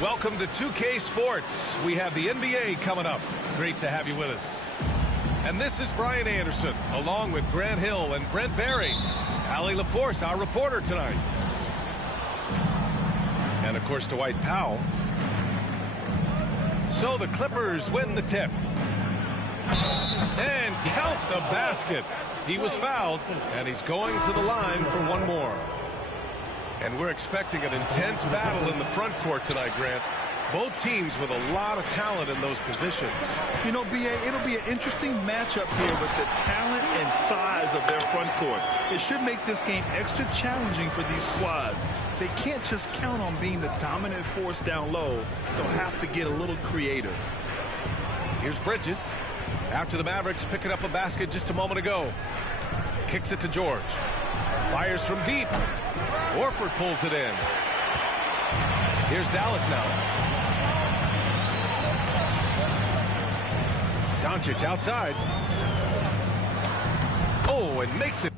Welcome to 2K Sports. We have the NBA coming up. Great to have you with us. And this is Brian Anderson, along with Grant Hill and Brent Barry. Allie LaForce, our reporter tonight. And, of course, Dwight Powell. So the Clippers win the tip. And count the basket. He was fouled, and he's going to the line for one more. And we're expecting an intense battle in the front court tonight, Grant. Both teams with a lot of talent in those positions. You know, B.A., it'll be an interesting matchup here with the talent and size of their front court. It should make this game extra challenging for these squads. They can't just count on being the dominant force down low. They'll have to get a little creative. Here's Bridges. After the Mavericks picking up a basket just a moment ago. Kicks it to George. Fires from deep. Horford pulls it in. Here's Dallas now. Doncic outside. Oh, and makes it.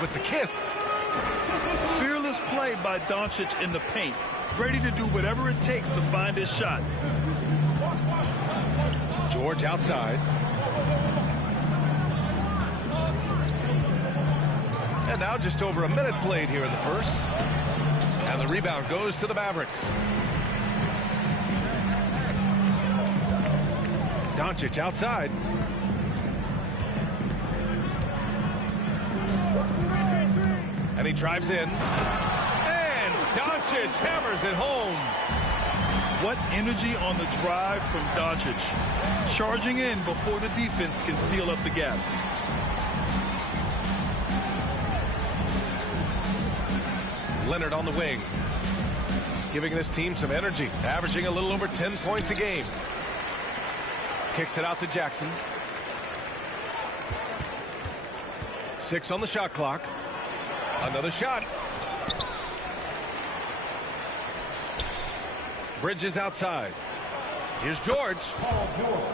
With the kiss. Fearless play by Doncic in the paint. Ready to do whatever it takes to find his shot. George outside. And now just over a minute played here in the first. And the rebound goes to the Mavericks. Doncic outside. And he drives in. And Doncic hammers it home. What energy on the drive from Doncic. Charging in before the defense can seal up the gaps. Leonard on the wing. Giving this team some energy. Averaging a little over 10 points a game. Kicks it out to Jackson. 6 on the shot clock. Another shot. Bridges outside. Here's George.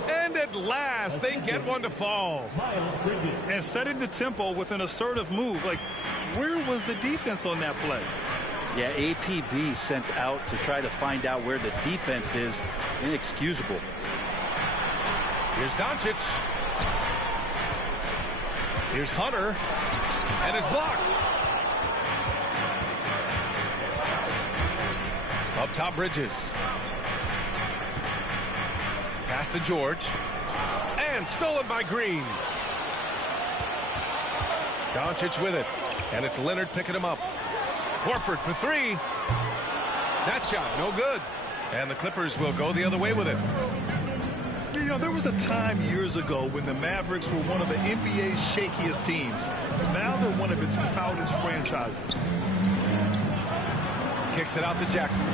And at last, they get one to fall. And setting the tempo with an assertive move. Like, where was the defense on that play? Yeah, APB sent out to try to find out where the defense is. Inexcusable. Here's Doncic. Here's Hunter. And it's blocked. Up top, Bridges. Pass to George. And stolen by Green. Doncic with it. And it's Leonard picking him up. Horford for three. That shot, no good. And the Clippers will go the other way with it. You know, there was a time years ago when the Mavericks were one of the NBA's shakiest teams. Now they're one of its proudest franchises. Kicks it out to Jackson.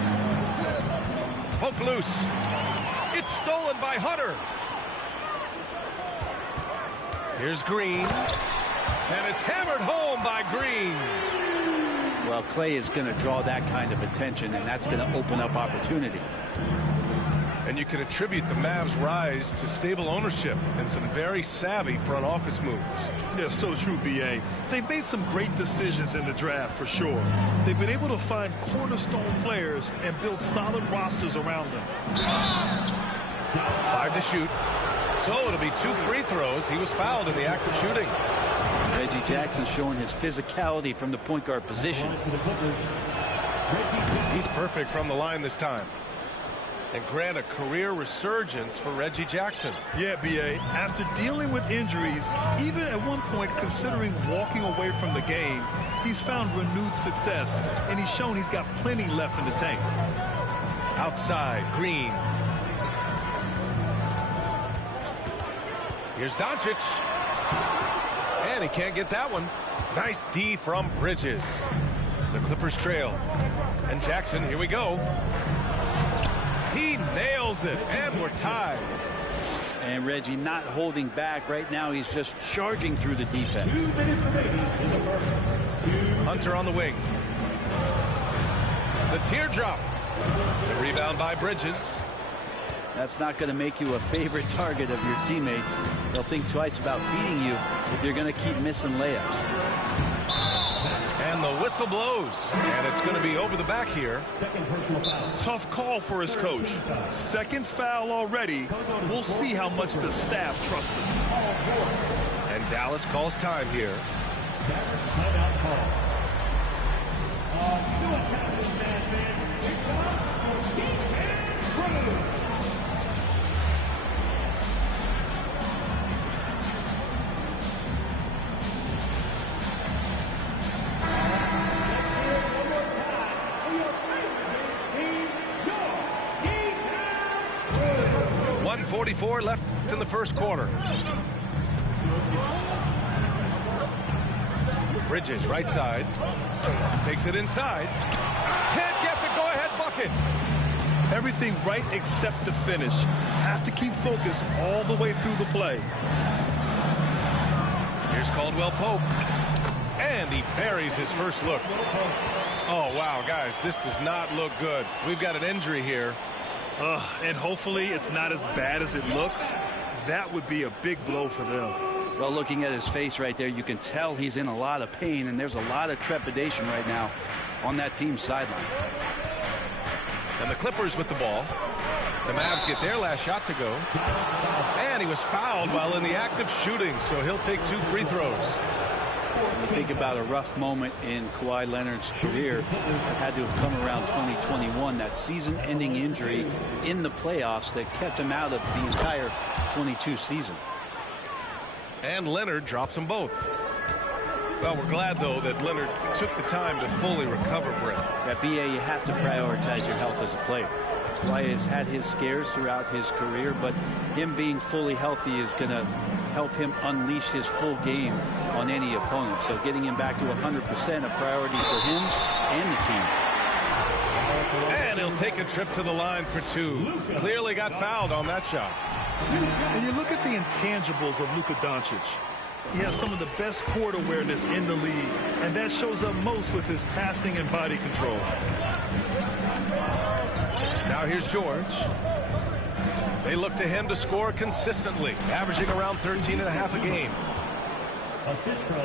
Poke loose. It's stolen by Hunter. Here's Green. And it's hammered home by Green. Well, Clay is going to draw that kind of attention, and that's going to open up opportunity. And you can attribute the Mavs' rise to stable ownership and some very savvy front office moves. Yeah, so true, B.A. They've made some great decisions in the draft, for sure. They've been able to find cornerstone players and build solid rosters around them. 5 to shoot. So it'll be 2 free throws. He was fouled in the act of shooting. Reggie Jackson showing his physicality from the point guard position. He's perfect from the line this time. And grant a career resurgence for Reggie Jackson. Yeah, B.A. After dealing with injuries, even at one point considering walking away from the game, he's found renewed success, and he's shown he's got plenty left in the tank. Outside, Green. Here's Doncic. And he can't get that one. Nice D from Bridges. The Clippers trail. And Jackson, here we go. He nails it, and we're tied. And Reggie not holding back. Right now, he's just charging through the defense. Hunter on the wing. The teardrop. The rebound by Bridges. That's not going to make you a favorite target of your teammates. They'll think twice about feeding you if you're going to keep missing layups. And the whistle blows. And it's going to be over the back here. Tough call for his coach. Second foul already. We'll see how much the staff trusts him. And Dallas calls time here. .44 left in the first quarter. Bridges, right side. Takes it inside. Can't get the go-ahead bucket. Everything right except the finish. Have to keep focused all the way through the play. Here's Caldwell Pope. And he buries his first look. Oh, wow, guys, this does not look good. We've got an injury here. And hopefully it's not as bad as it looks. That would be a big blow for them. Well, looking at his face right there, you can tell he's in a lot of pain, and there's a lot of trepidation right now on that team's sideline. And the Clippers with the ball. The Mavs get their last shot to go. And he was fouled while in the act of shooting, so he'll take 2 free throws. You think about a rough moment in Kawhi Leonard's career. It had to have come around 2021, that season-ending injury in the playoffs that kept him out of the entire 22 season. And Leonard drops them both. Well, we're glad, though, that Leonard took the time to fully recover, Brent. At BA, you have to prioritize your health as a player. Kawhi has had his scares throughout his career, but him being fully healthy is going to help him unleash his full game on any opponent. So getting him back to 100% a priority for him and the team. And he'll take a trip to the line for 2. Clearly got fouled on that shot. And you look at the intangibles of Luka Doncic. He has some of the best court awareness in the league, and that shows up most with his passing and body control. Now here's George. They look to him to score consistently, averaging around 13.5 a game.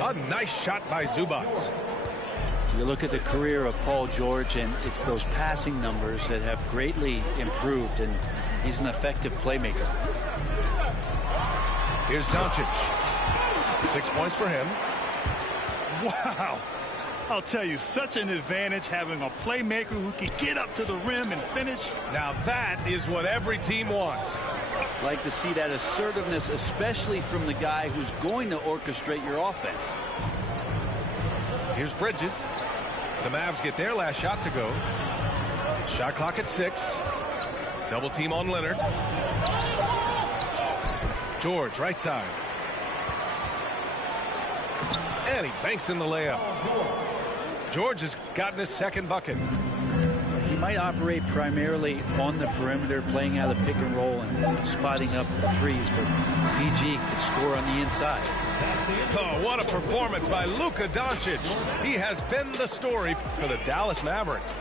A nice shot by Zubac. You look at the career of Paul George, and it's those passing numbers that have greatly improved, and he's an effective playmaker. Here's Doncic. 6 points for him. Wow. I'll tell you, such an advantage having a playmaker who can get up to the rim and finish. Now that is what every team wants. Like to see that assertiveness, especially from the guy who's going to orchestrate your offense. Here's Bridges. The Mavs get their last shot to go. Shot clock at 6. Double team on Leonard. George, right side. And he banks in the layup. George has gotten his second bucket. He might operate primarily on the perimeter, playing out of pick and roll and spotting up the threes, but PG could score on the inside. Oh, what a performance by Luka Doncic. He has been the story for the Dallas Mavericks.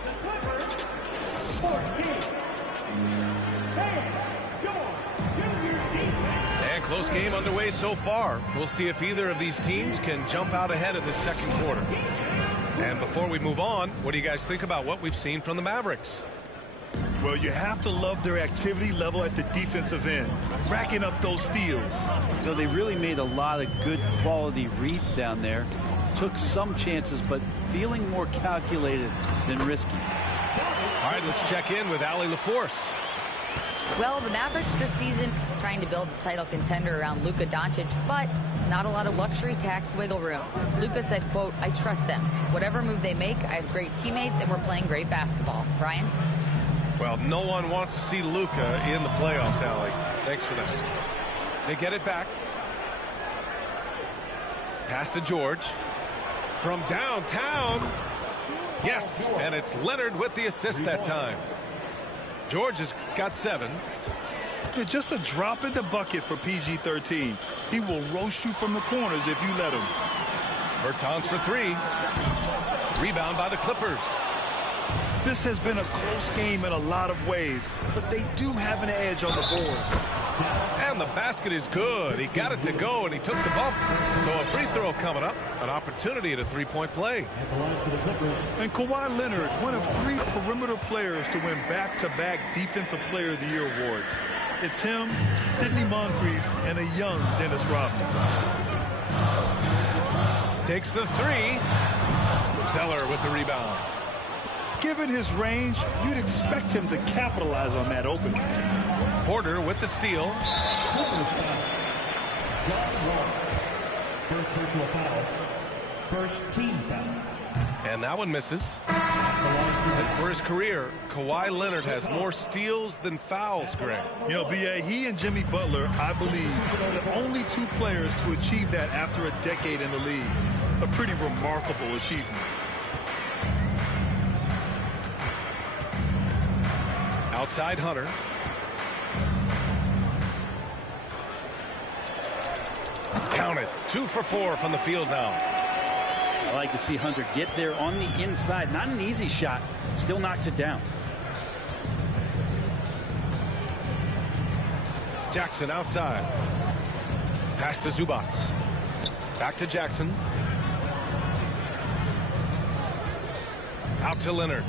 And close game underway so far. We'll see if either of these teams can jump out ahead in the second quarter. And before we move on, what do you guys think about what we've seen from the Mavericks? Well, you have to love their activity level at the defensive end, racking up those steals. So they really made a lot of good quality reads down there. Took some chances, but feeling more calculated than risky. All right, let's check in with Allie LaForce. Well, the Mavericks this season trying to build a title contender around Luka Doncic, but not a lot of luxury tax wiggle room. Luka said, quote, "I trust them. Whatever move they make, I have great teammates and we're playing great basketball." Brian? Well, no one wants to see Luka in the playoffs, Allie. Thanks for that. They get it back. Pass to George. From downtown. Yes, and it's Leonard with the assist that time. George has got 7. Just a drop in the bucket for PG-13. He will roast you from the corners if you let him. Bertans for 3. Rebound by the Clippers. This has been a close game in a lot of ways, but they do have an edge on the board. And the basket is good. He got it to go, and he took the bump. So a free throw coming up. An opportunity at a three-point play. And Kawhi Leonard, one of 3 perimeter players to win back-to-back Defensive Player of the Year awards. It's him, Sidney Moncrief, and a young Dennis Rodman. Takes the 3. Zeller with the rebound. Given his range, you'd expect him to capitalize on that opening. Porter with the steal. First personal foul. First team foul. And that one misses. And for his career, Kawhi Leonard has more steals than fouls, Greg. You know, B.A., he and Jimmy Butler, I believe, are the only 2 players to achieve that after a decade in the league. A pretty remarkable achievement. Outside Hunter. Count it. 2 for 4 from the field now. I like to see Hunter get there on the inside. Not an easy shot. Still knocks it down. Jackson outside. Pass to Zubac. Back to Jackson. Out to Leonard.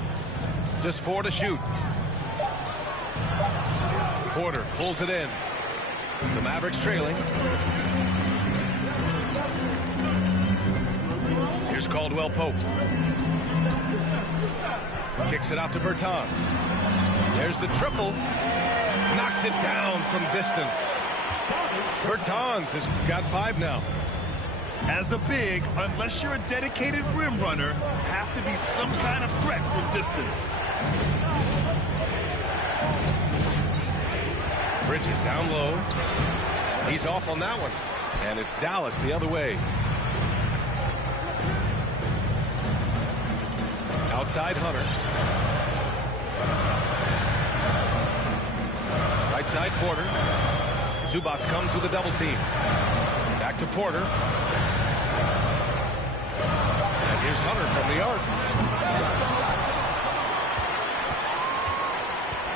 Just 4 to shoot. Porter pulls it in. The Mavericks trailing. Here's Caldwell Pope. Kicks it out to Bertans. There's the triple. Knocks it down from distance. Bertans has got 5 now. As a big, unless you're a dedicated rim runner, have to be some kind of threat from distance. Bridges down low. He's off on that one. And it's Dallas the other way. Outside Hunter. Right side Porter. Zubac comes with a double team. Back to Porter. And here's Hunter from the arc.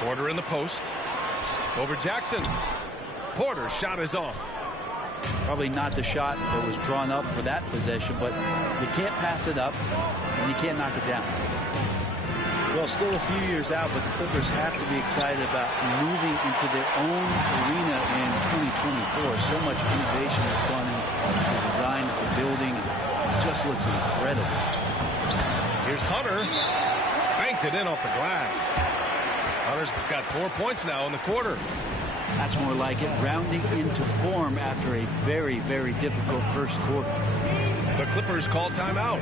Porter in the post. Over Jackson. Porter's shot is off. Probably not the shot that was drawn up for that possession, but you can't pass it up and you can't knock it down. Well, still a few years out, but the Clippers have to be excited about moving into their own arena in 2024. So much innovation has gone into the design of the building. It just looks incredible. Here's Hunter. Banked it in off the glass. Hunter's got 4 points now in the quarter. That's more like it, rounding into form after a very, very difficult first quarter. The Clippers call timeout.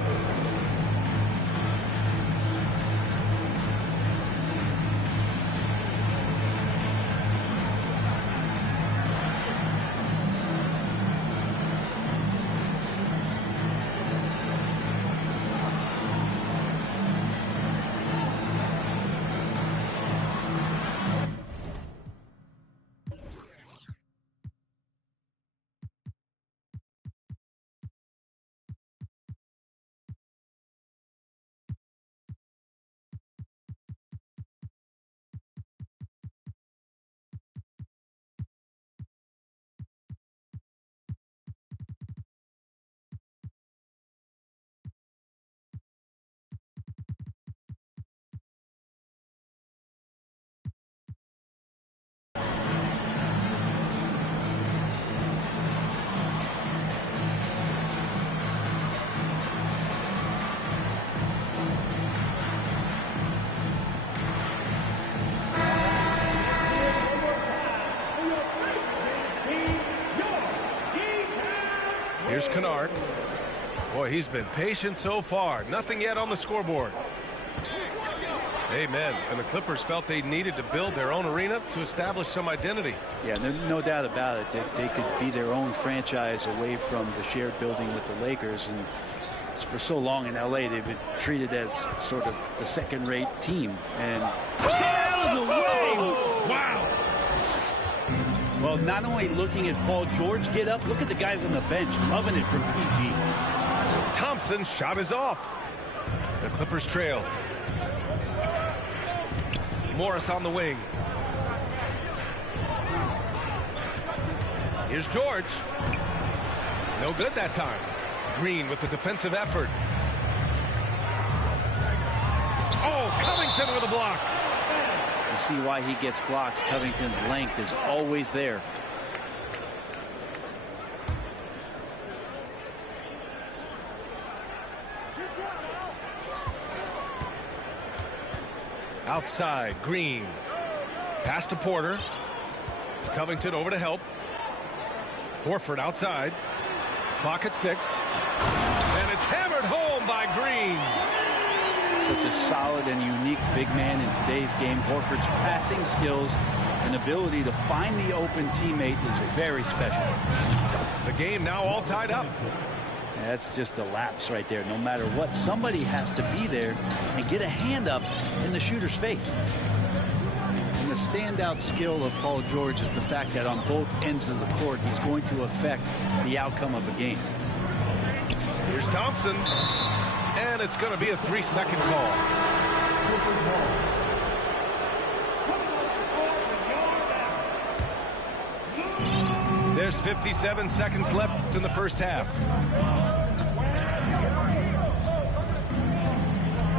Here's Kennard. Boy, he's been patient so far. Nothing yet on the scoreboard. Amen. And the Clippers felt they needed to build their own arena to establish some identity. Yeah, no doubt about it that they could be their own franchise away from the shared building with the Lakers. And for so long in L.A., they've been treated as sort of the second-rate team. And get out of the way! Wow! Well, not only looking at Paul George get up, look at the guys on the bench loving it from PG. Thompson's shot is off. The Clippers trail. Morris on the wing. Here's George. No good that time. Green with the defensive effort. Oh, Covington with a block. You see why he gets blocks. Covington's length is always there. Outside, Green. Pass to Porter. Covington over to help. Horford outside. Clock at 6. And it's hammered home by Green. Such a solid and unique big man in today's game. Horford's passing skills and ability to find the open teammate is very special. The game now all tied up. That's just a lapse right there. No matter what, somebody has to be there and get a hand up in the shooter's face. And the standout skill of Paul George is the fact that on both ends of the court, he's going to affect the outcome of a game. Here's Thompson. And it's going to be a 3-second call. There's 57 seconds left in the first half.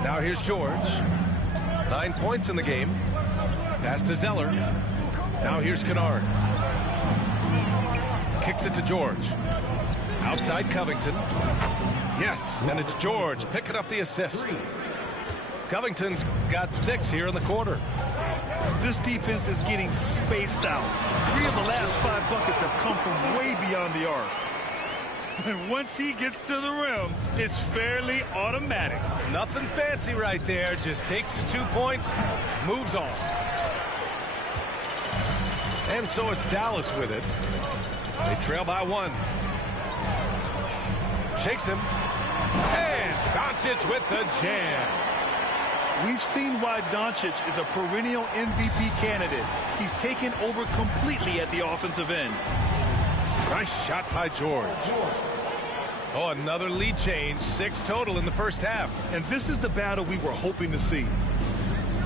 Now here's George. 9 points in the game. Pass to Zeller. Now here's Kennard. Kicks it to George. Outside Covington. Yes, and it's George picking up the assist. Covington's got 6 here in the quarter. This defense is getting spaced out. 3 of the last 5 buckets have come from way beyond the arc. And once he gets to the rim, it's fairly automatic. Nothing fancy right there. Just takes his 2 points, moves on. And so it's Dallas with it. They trail by 1. Shakes him. And Doncic with the jam. We've seen why Doncic is a perennial MVP candidate. He's taken over completely at the offensive end. Nice shot by George. Oh, another lead change. 6 total in the first half. And this is the battle we were hoping to see.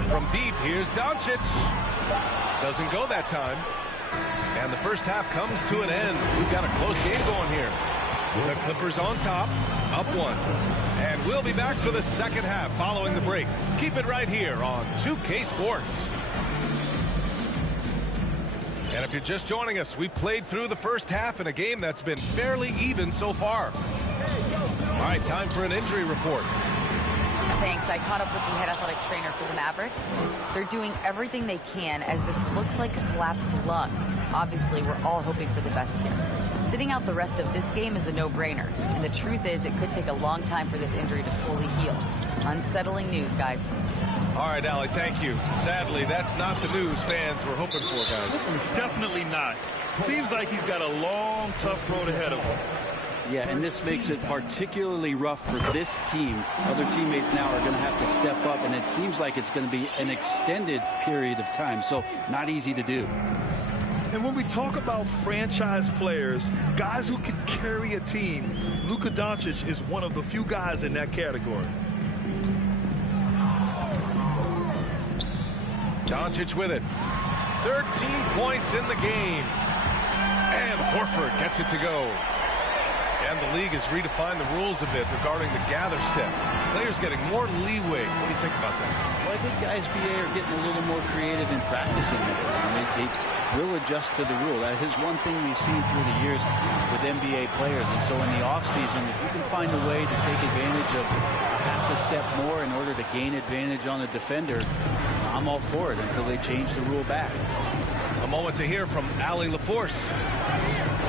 From deep, here's Doncic. Doesn't go that time. And the first half comes to an end. We've got a close game going here. The Clippers on top, up 1. And we'll be back for the second half following the break. Keep it right here on 2K Sports. And if you're just joining us, we played through the first half in a game that's been fairly even so far. All right, time for an injury report. Thanks. I caught up with the head athletic trainer for the Mavericks. They're doing everything they can as this looks like a collapsed lung. Obviously, we're all hoping for the best here. Sitting out the rest of this game is a no-brainer. And the truth is, it could take a long time for this injury to fully heal. Unsettling news, guys. All right, Allie, thank you. Sadly, that's not the news fans were hoping for, guys. Definitely not. Seems like he's got a long, tough road ahead of him. Yeah, and this makes it particularly rough for this team. Other teammates now are going to have to step up, and it seems like it's going to be an extended period of time, so not easy to do. And when we talk about franchise players, guys who can carry a team, Luka Doncic is one of the few guys in that category. Doncic with it. 13 points in the game. And Horford gets it to go. And the league has redefined the rules a bit regarding the gather step. Players getting more leeway. What do you think about that? Well, I think the SBA are getting a little more creative in practicing it. They will adjust to the rule. That is one thing we've seen through the years with NBA players. And so in the offseason, if you can find a way to take advantage of half a step more in order to gain advantage on the defender, I'm all for it until they change the rule back. A moment to hear from Allie LaForce.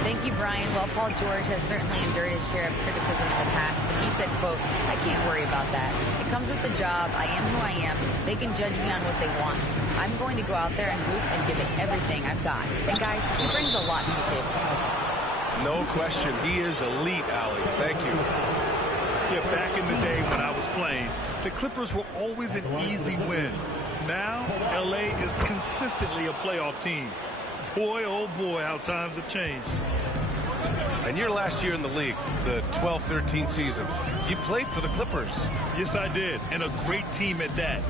Thank you, Brian. Well, Paul George has certainly endured his share of criticism in the past, but he said, quote, I can't worry about that. It comes with the job. I am who I am. They can judge me on what they want. I'm going to go out there and hoop and give it everything I've got. And guys, he brings a lot to the table. No question. He is elite, Allie. Thank you. Yeah, back in the day when I was playing, the Clippers were always an easy win. Now, LA is consistently a playoff team. Boy, oh boy, how times have changed. And your last year in the league, the 12-13 season, you played for the Clippers. Yes, I did, and a great team at that.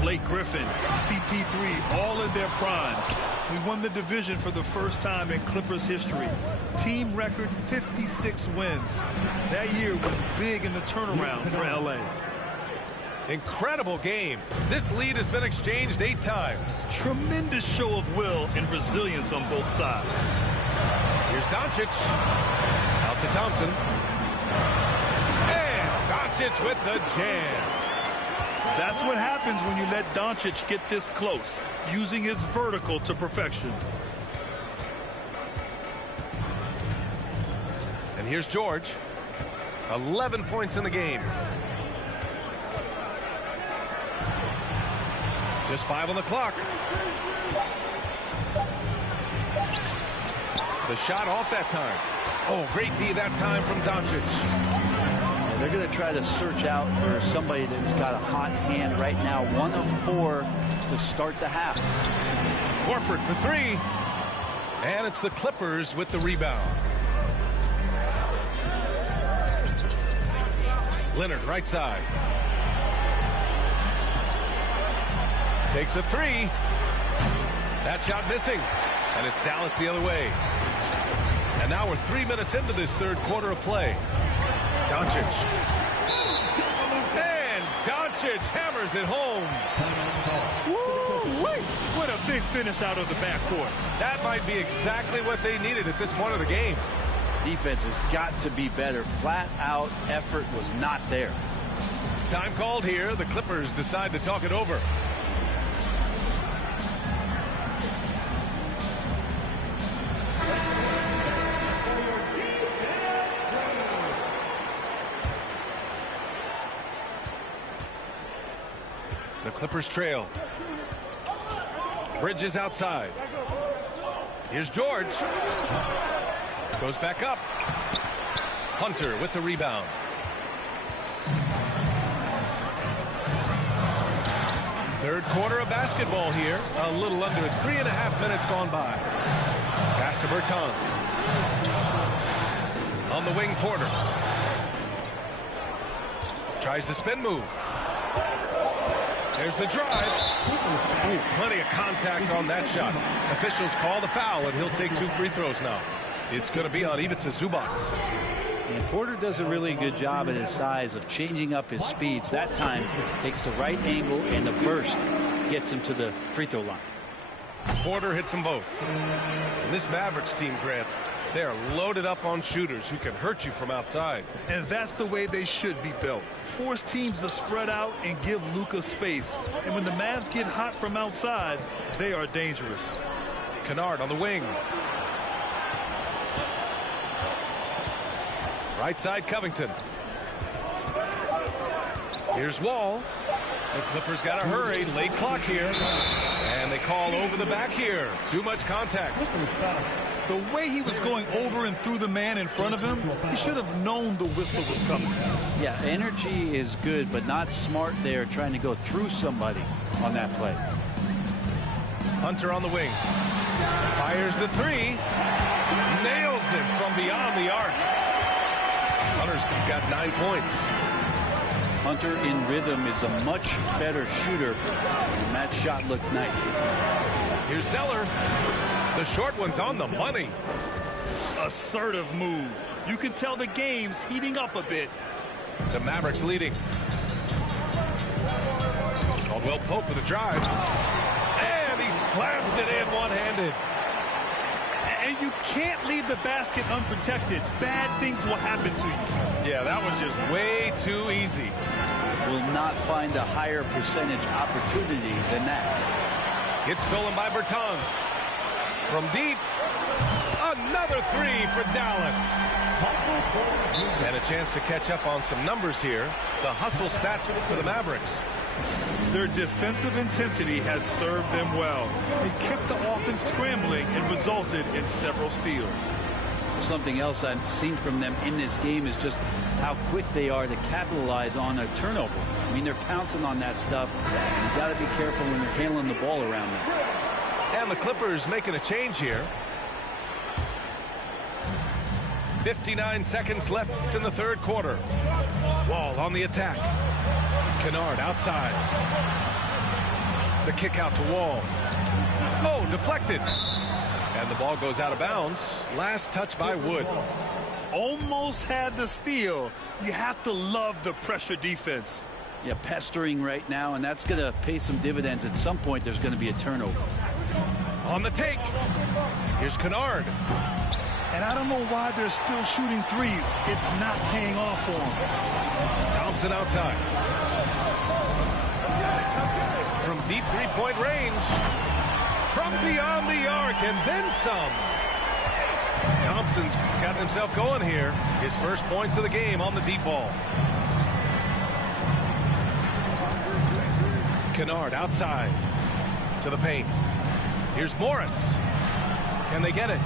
Blake Griffin, CP3, all in their primes. We won the division for the first time in Clippers history. Team record 56 wins. That year was big in the turnaround for LA. Incredible game. This lead has been exchanged 8 times. Tremendous show of will and resilience on both sides. Here's Doncic. Out to Thompson. And Doncic with the jam. That's what happens when you let Doncic get this close, using his vertical to perfection. And here's George. 11 points in the game. Just 5 on the clock. The shot off that time. Oh, great D that time from Doncic. And they're going to try to search out for somebody that's got a hot hand right now. 1 of 4 to start the half. Horford for 3. And it's the Clippers with the rebound. Leonard right side. Takes a 3. That shot missing. And it's Dallas the other way. And now we're 3 minutes into this third quarter of play. Doncic. And Doncic hammers it home. Woo-wee! What a big finish out of the backcourt. That might be exactly what they needed at this point of the game. Defense has got to be better. Flat out effort was not there. Time called here. The Clippers decide to talk it over. The Clippers trail. Bridges outside. Here's George. Goes back up. Hunter with the rebound. Third quarter of basketball here. A little under 3.5 minutes gone by. Pass to Bertans. On the wing, Porter. Tries the spin move. There's the drive. Ooh, plenty of contact on that shot. Officials call the foul, and he'll take 2 free throws now. It's going to be on Ivica Zubac. And Porter does a really good job at his size of changing up his speeds. That time takes the right angle and the burst gets him to the free throw line. Porter hits them both. And this Mavericks team, Grant, they are loaded up on shooters who can hurt you from outside. And that's the way they should be built. Force teams to spread out and give Luka space. And when the Mavs get hot from outside, they are dangerous. Kennard on the wing. Right side, Covington. Here's Wall. The Clippers got to hurry. Late clock here. And they call over the back here. Too much contact. The way he was going over and through the man in front of him, he should have known the whistle was coming. Yeah, energy is good, but not smart there trying to go through somebody on that play. Hunter on the wing. Fires the 3. Nails it from beyond the arc. Hunter's got 9 points. Hunter in rhythm is a much better shooter, and that shot looked nice. Here's Zeller. The short one's on the money. Assertive move. You can tell the game's heating up a bit. The Mavericks leading. Caldwell Pope with a drive. And he slams it in one-handed. And you can't leave the basket unprotected. Bad things will happen to you. Yeah, that was just way too easy. Will not find a higher percentage opportunity than that. It's stolen by Bertans. From deep. Another three for Dallas. And a chance to catch up on some numbers here. The hustle stats for the Mavericks. Their defensive intensity has served them well. It kept the offense scrambling and resulted in several steals. Something else I've seen from them in this game is just how quick they are to capitalize on a turnover. I mean, they're pouncing on that stuff. You got to be careful when they're handling the ball around them. And the Clippers making a change here. 59 seconds left in the third quarter. Wall on the attack. Kennard outside. The kick out to Wall. Oh, deflected. And the ball goes out of bounds. Last touch by Wood. Almost had the steal. You have to love the pressure defense. Yeah, pestering right now, and that's going to pay some dividends. At some point, there's going to be a turnover. On the take. Here's Kennard. And I don't know why they're still shooting threes. It's not paying off for them. Thompson outside. From deep three-point range. From beyond the arc, and then some. Thompson's got himself going here. His first points of the game on the deep ball. Kennard outside to the paint. Here's Morris. Can they get it?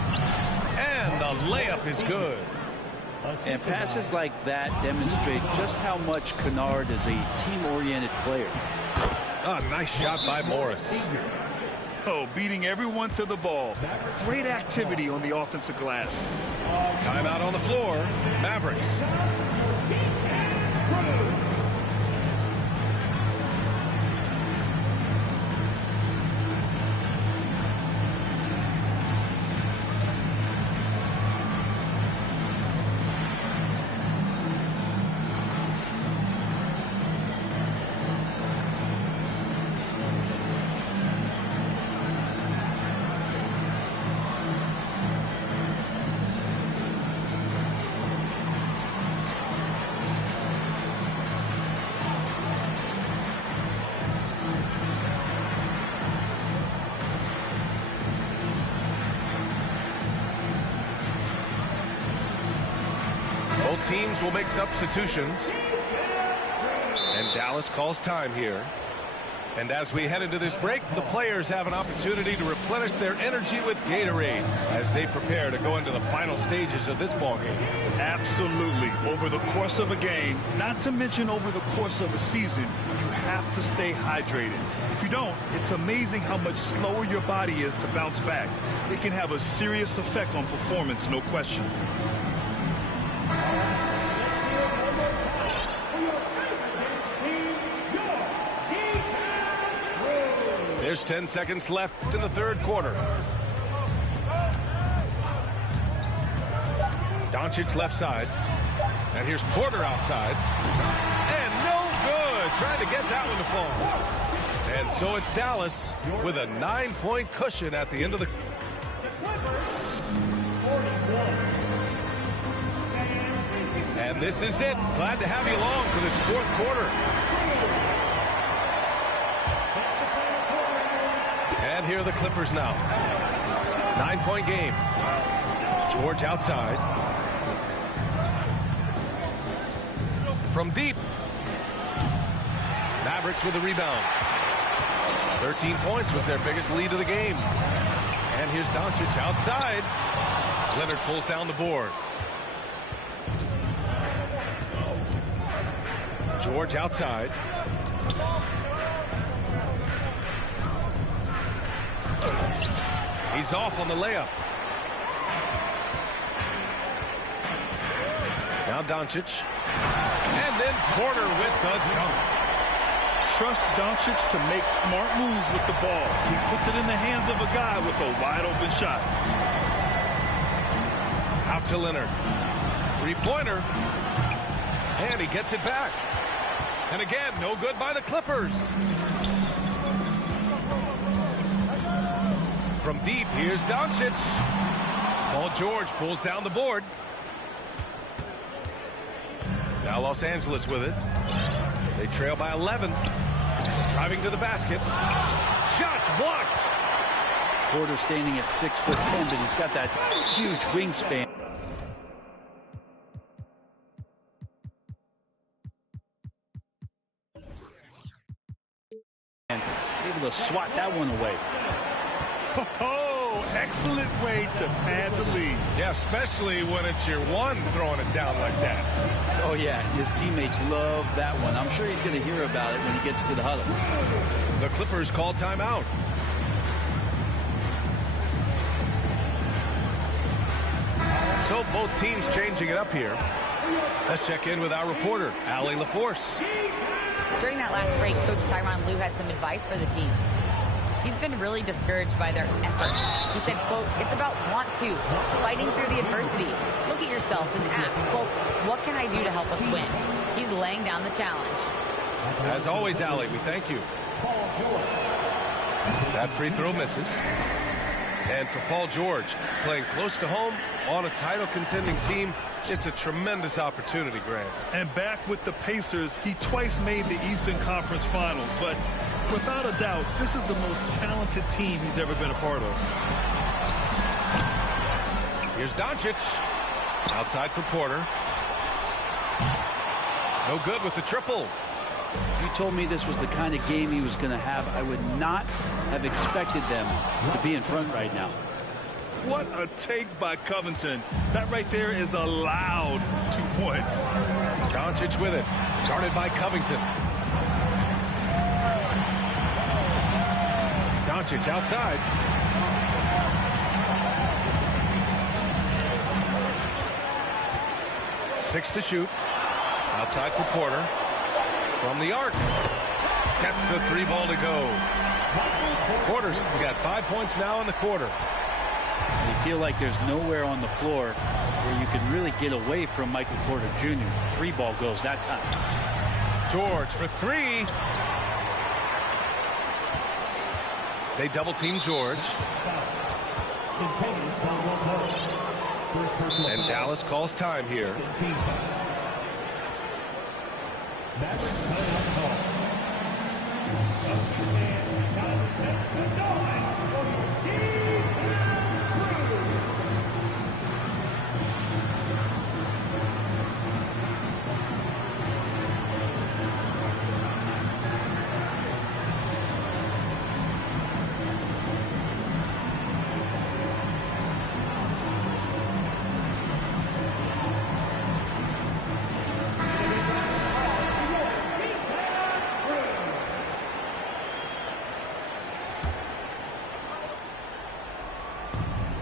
And the layup is good. And passes like that demonstrate just how much Kennard is a team-oriented player. A nice shot by Morris. Oh, beating everyone to the ball. Great activity on the offensive glass. Timeout on the floor. Mavericks. Both teams will make substitutions. And Dallas calls time here. And as we head into this break, the players have an opportunity to replenish their energy with Gatorade as they prepare to go into the final stages of this ballgame. Absolutely. Over the course of a game, not to mention over the course of a season, you have to stay hydrated. If you don't, it's amazing how much slower your body is to bounce back. It can have a serious effect on performance, no question. There's 10 seconds left in the third quarter. Doncic left side. And here's Porter outside. And no good. Trying to get that one to fall. And so it's Dallas with a 9-point cushion at the end of the... And this is it. Glad to have you along for this fourth quarter. And here are the Clippers now. 9-point game. George outside. From deep. Mavericks with a rebound. 13 points was their biggest lead of the game. And here's Doncic outside. Leonard pulls down the board. George outside. He's off on the layup. Now Doncic. And then Porter with the dunk. Trust Doncic to make smart moves with the ball. He puts it in the hands of a guy with a wide open shot. Out to Leonard. Three-pointer. And he gets it back. And again, no good by the Clippers. From deep, here's Doncic. Paul George pulls down the board. Now Los Angeles with it. They trail by 11. Driving to the basket. Shots blocked. Porter standing at 6'10", but he's got that huge wingspan. And able to swat that one away. Oh, excellent way to pad the lead. Yeah, especially when it's your one throwing it down like that. Oh, yeah, his teammates love that one. I'm sure he's going to hear about it when he gets to the huddle. The Clippers call timeout. So both teams changing it up here. Let's check in with our reporter, Allie LaForce. During that last break, Coach Tyronn Lue had some advice for the team. He's been really discouraged by their effort. He said, quote, it's about want to, fighting through the adversity. Look at yourselves and ask, quote, what can I do to help us win? He's laying down the challenge. As always, Allie, we thank you. That free throw misses. And for Paul George, playing close to home on a title contending team, it's a tremendous opportunity, Grant. And back with the Pacers, he twice made the Eastern Conference Finals, but without a doubt, this is the most talented team he's ever been a part of. Here's Doncic. Outside for Porter. No good with the triple. If you told me this was the kind of game he was going to have, I would not have expected them to be in front right now. What a take by Covington. That right there is a loud 2 points. Doncic with it. Guarded by Covington. Doncic outside. Six to shoot. Outside for Porter. From the arc. Gets the three ball to go. Porter's got 5 points now in the quarter. You feel like there's nowhere on the floor where you can really get away from Michael Porter Jr. Three ball goes that time. George for three. They double team George. And Dallas calls time here.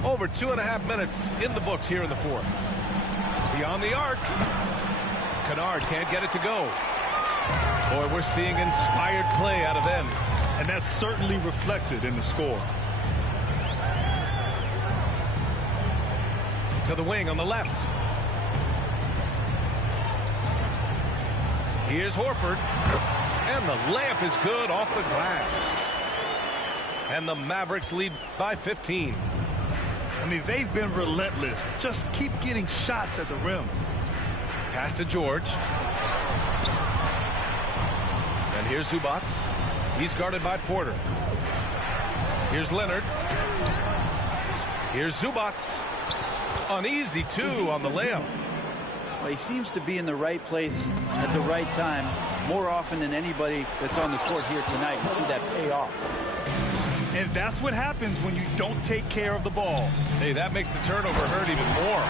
Over 2.5 minutes in the books here in the fourth. Beyond the arc. Kennard can't get it to go. Boy, we're seeing inspired play out of them. And that's certainly reflected in the score. To the wing on the left. Here's Horford. And the layup is good off the glass. And the Mavericks lead by 15. I mean, they've been relentless. Just keep getting shots at the rim. Pass to George. And here's Zubac. He's guarded by Porter. Here's Leonard. Here's Zubac. An easy two on the layup. Well, he seems to be in the right place at the right time more often than anybody that's on the court here tonight. You see that pay off. And that's what happens when you don't take care of the ball. Hey, that makes the turnover hurt even more.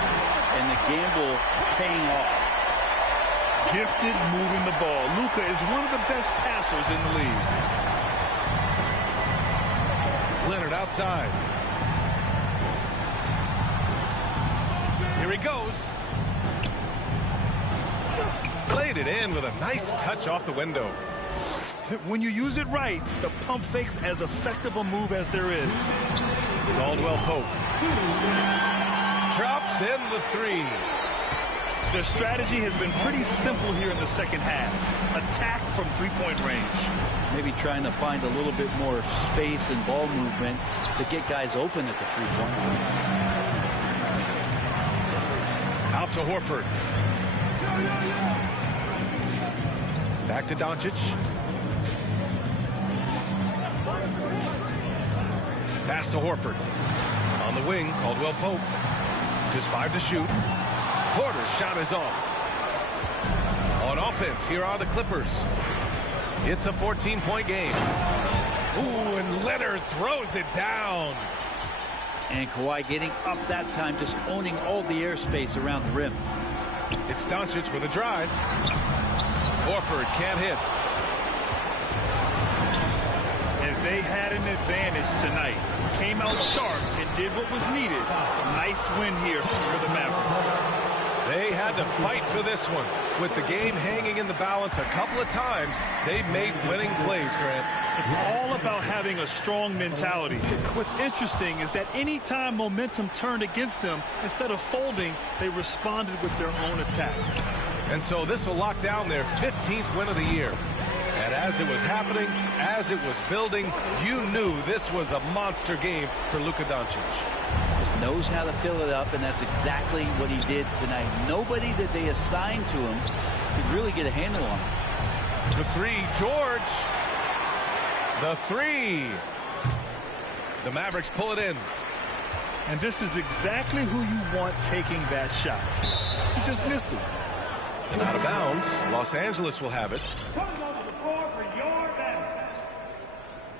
And the gamble paying off. Gifted moving the ball. Luka is one of the best passers in the league. Leonard outside. Here he goes. Played it in with a nice touch off the window. When you use it right, the pump fake's as effective a move as there is. Caldwell Pope. Drops in the three. Their strategy has been pretty simple here in the second half. Attack from three-point range. Maybe trying to find a little bit more space and ball movement to get guys open at the three-point line. Out to Horford. Back to Doncic. Pass to Horford. On the wing, Caldwell Pope. Just 5 to shoot. Porter's shot is off. On offense, here are the Clippers. It's a 14-point game. Ooh, and Leonard throws it down. And Kawhi getting up that time, just owning all the airspace around the rim. It's Doncic with a drive. Horford can't hit. And they had an advantage tonight. Came out sharp and did what was needed. Nice win here for the Mavericks. They had to fight for this one. With the game hanging in the balance a couple of times, they made winning plays, Grant. It's all about having a strong mentality. What's interesting is that anytime momentum turned against them, instead of folding, they responded with their own attack. And so this will lock down their 15th win of the year. And as it was happening, as it was building, you knew this was a monster game for Luka Doncic. Just knows how to fill it up, and that's exactly what he did tonight. Nobody that they assigned to him could really get a handle on him. The three, George. The three. The Mavericks pull it in. And this is exactly who you want taking that shot. He just missed it. And out of bounds, Los Angeles will have it. Comes onto the floor for your Mavericks,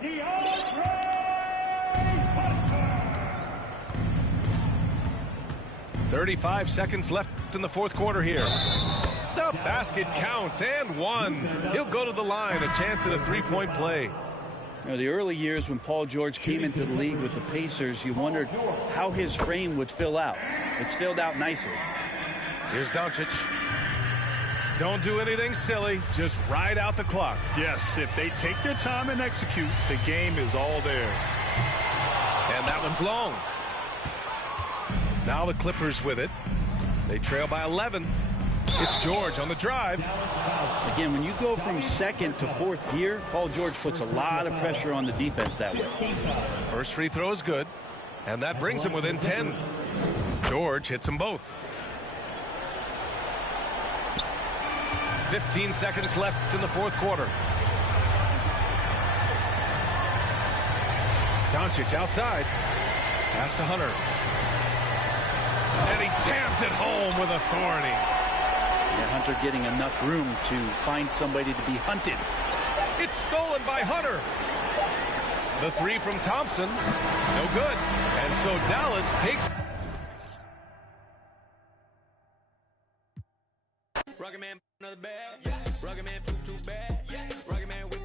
DeAndre Hunter. 35 seconds left in the fourth quarter here. The basket counts and one. He'll go to the line, a chance at a three-point play. You know, the early years when Paul George came into the league with the Pacers, you wondered how his frame would fill out. It's filled out nicely. Here's Doncic. Don't do anything silly. Just ride out the clock. Yes, if they take their time and execute, the game is all theirs. And that one's long. Now the Clippers with it. They trail by 11. It's George on the drive. Again, when you go from second to fourth gear, Paul George puts a lot of pressure on the defense that way. First free throw is good. And that brings him within 10. George hits them both. 15 seconds left in the fourth quarter. Doncic outside. Pass to Hunter. And he jams it home with authority. Yeah, Hunter getting enough room to find somebody to be hunted. It's stolen by Hunter. The three from Thompson. No good. And so Dallas takes... Rocket Man, another bad. Rocket Man, too bad. Rocket Man with